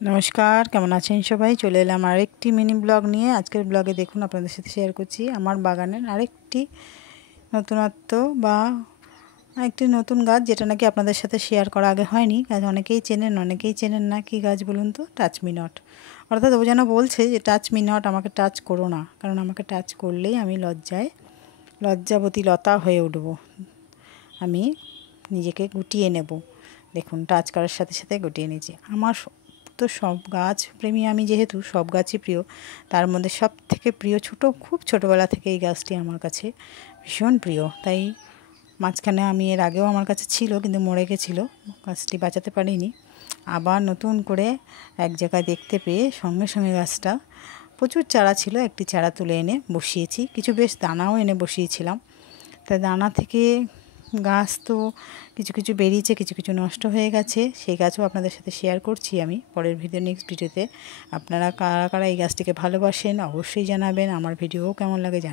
নমস্কার, কেমন আছেন সবাই? চলে এলাম আরেকটি মিনি ব্লগ নিয়ে। আজকের ব্লগে দেখুন আপনাদের সাথে শেয়ার করছি আমার বাগানের আরেকটি নতুনত্ব বা একটি নতুন গাছ, যেটা নাকি আপনাদের সাথে শেয়ার করা আগে হয়নি। গাছ অনেকেই চেনেন না। কি গাছ বলুন তো? Touch me not. অর্থাৎ ও যেন বলছে যে টাচ মি নট, আমাকে টাচ করো না, কারণ আমাকে টাচ করলেই আমি লজ্জাবতী লতা হয়ে উঠব, আমি নিজেকে গুটিয়ে নেব। দেখুন, টাচ করার সাথে সাথে গুটিয়ে নিয়েছি। আমার তো সব গাছ প্রেমী আমি, যেহেতু সব গাছই প্রিয়, তার মধ্যে সব থেকে প্রিয় খুব ছোটোবেলা থেকে এই গাছটি আমার কাছে ভীষণ প্রিয়। তাই মাঝখানে এর আগেও আমার কাছে ছিল, কিন্তু মরে গেছিলো, গাছটি বাঁচাতে পারিনি। আবার নতুন করে এক জায়গায় দেখতে পেয়ে সঙ্গে সঙ্গে গাছটা, প্রচুর চারা ছিল, একটি চারা তুলে এনে বসিয়েছি। কিছু বেশ দানাও এনে বসিয়েছিলাম। তাই দানা থেকে গাছ তো কিছু বেরিয়েছে, কিছু নষ্ট হয়ে গেছে। সেই গাছও আপনাদের সাথে শেয়ার করছি আমি পরের নেক্সট ভিডিওতে। আপনারা কারা কারা এই গাছটিকে ভালোবাসেন অবশ্যই জানাবেন। আমার ভিডিও কেমন লাগে জানাবেন।